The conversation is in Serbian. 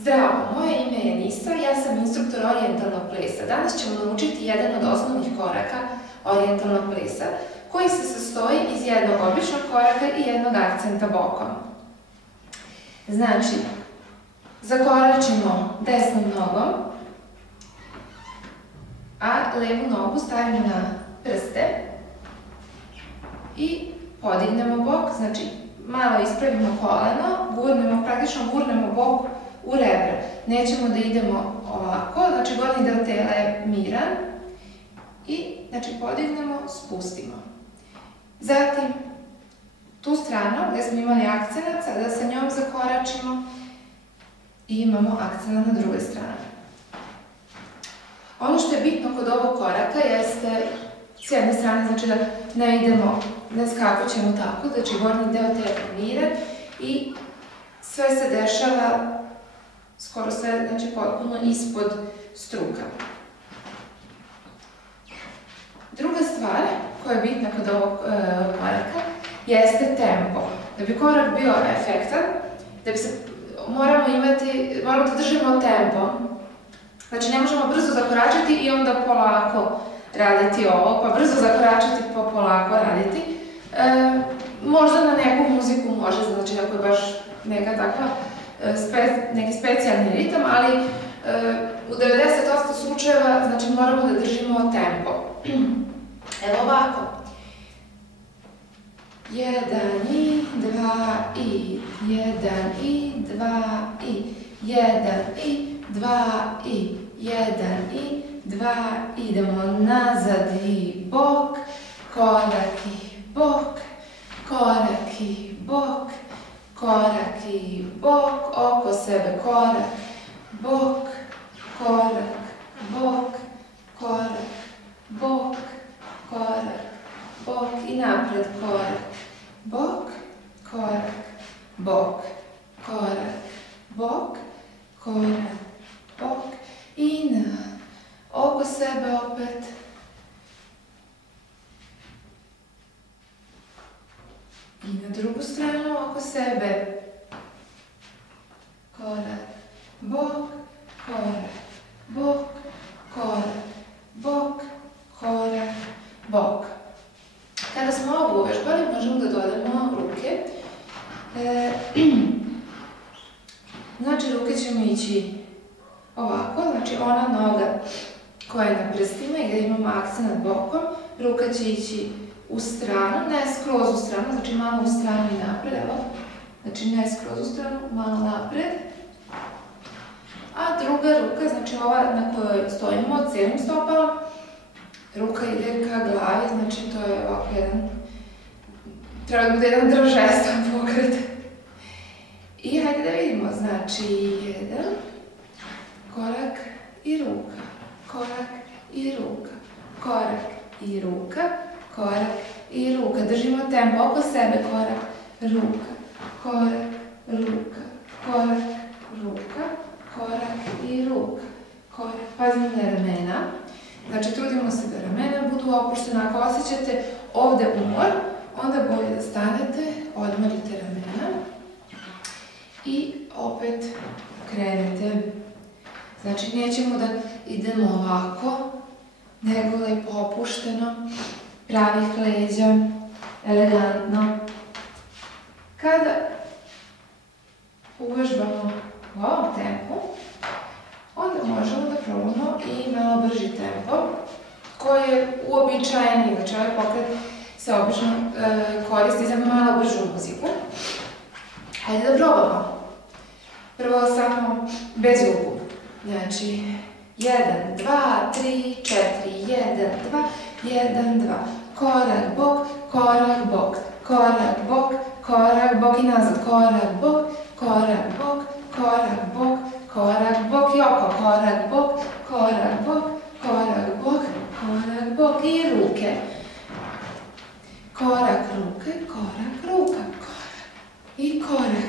Zdravo, moje ime je Nisa, ja sam instruktor orijentalnog plesa. Danas ćemo naučiti jedan od osnovnih koraka orijentalnog plesa, koji se sastoji iz jednog običnog koraka i jednog akcenta bokom. Znači, zakoračimo desnom nogom, a levu nogu stavimo na prste i podignemo bok, znači malo ispravimo koleno, praktično gurnemo bok u rebra. Nećemo da idemo ovako, znači gornji deo tela je miran i znači podignemo, spustimo. Zatim, tu stranu gde smo imali akcenat, sada sa njom zakoračimo i imamo akcenat na drugoj strani. Ono što je bitno kod ovog koraka jeste s jedne strane, znači da ne idemo, ne skakućemo tako, znači gornji deo tela je miran i sve se dešava skoro sve, znači potpuno ispod struka. Druga stvar koja je bitna kod ovog koraka jeste tempo. Da bi korak bio efektan, moramo da držimo tempo. Znači ne možemo brzo zakoračiti i onda polako raditi ovo, pa brzo zakoračiti pa polako raditi. Možda na neku muziku može, znači ako je baš neka takva neki specijalni ritam, ali u 90% slučajeva znači moramo da držimo tempo. Evo ovako. 1 i 2 i 1 i 2 i 1 i 2 i 1 i 2, idemo nazad i bok, korak i bok, korak i bok, korak i bok, oko sebe korak, bok, korak, bok, korak, bok, korak, bok i napred korak, bok, korak, bok, korak, bok, korak, bok i na oko sebe opet. I na drugu stranu oko sebe. Korak, bok, korak, bok, korak, bok, korak, bok. Kada smo ovo uvežbali, možemo da dodamo ruke. Znači, ruke ćemo ići ovako, znači ona noga koja je na prstima i gde imamo akcenat bokom, ruka će ići u stranu, ne skroz u stranu, znači malo u stranu i napred, evo. Znači ne skroz u stranu, malo napred. A druga ruka, znači ova na kojoj stojimo, cijelim stopalom, ruka ide ka glavi, znači to je ovako jedan, treba da bude jedan držestan pokret. I hajde da vidimo, znači 1, korak i ruka, korak i ruka, korak i ruka, korak i ruka. Držimo tempo oko sebe, korak, ruka, korak, ruka, korak, ruka, korak i ruka, korak. Pazimo na ramena. Znači, trudimo se da ramena budu opuštena. Ako osjećate ovde umor, onda bolje da stanete, odmorite ramena i opet krenete. Znači, nećemo da idemo ovako, nego lepo opušteno, pravih leđa, elegantno. Kada uvežbamo u ovom tempu, onda možemo da probamo i malo brži tempo, koji je uobičajeni, znači ovaj pokret se obično koristi za malo bržu muziku. Hajde da probamo. Prvo samo bez ruku. Znači, 1, 2, 3, 4, 1, 2, 1, 2, korak, bok, korak, bok, korak, bok, korak, bok i nazad, korak, bok, korak, bok, korak, bok, korak, bok i oko, korak, bok, korak, bok, korak, bok, korak, bok i ruke. Korak, ruke, korak, ruka, korak i korak,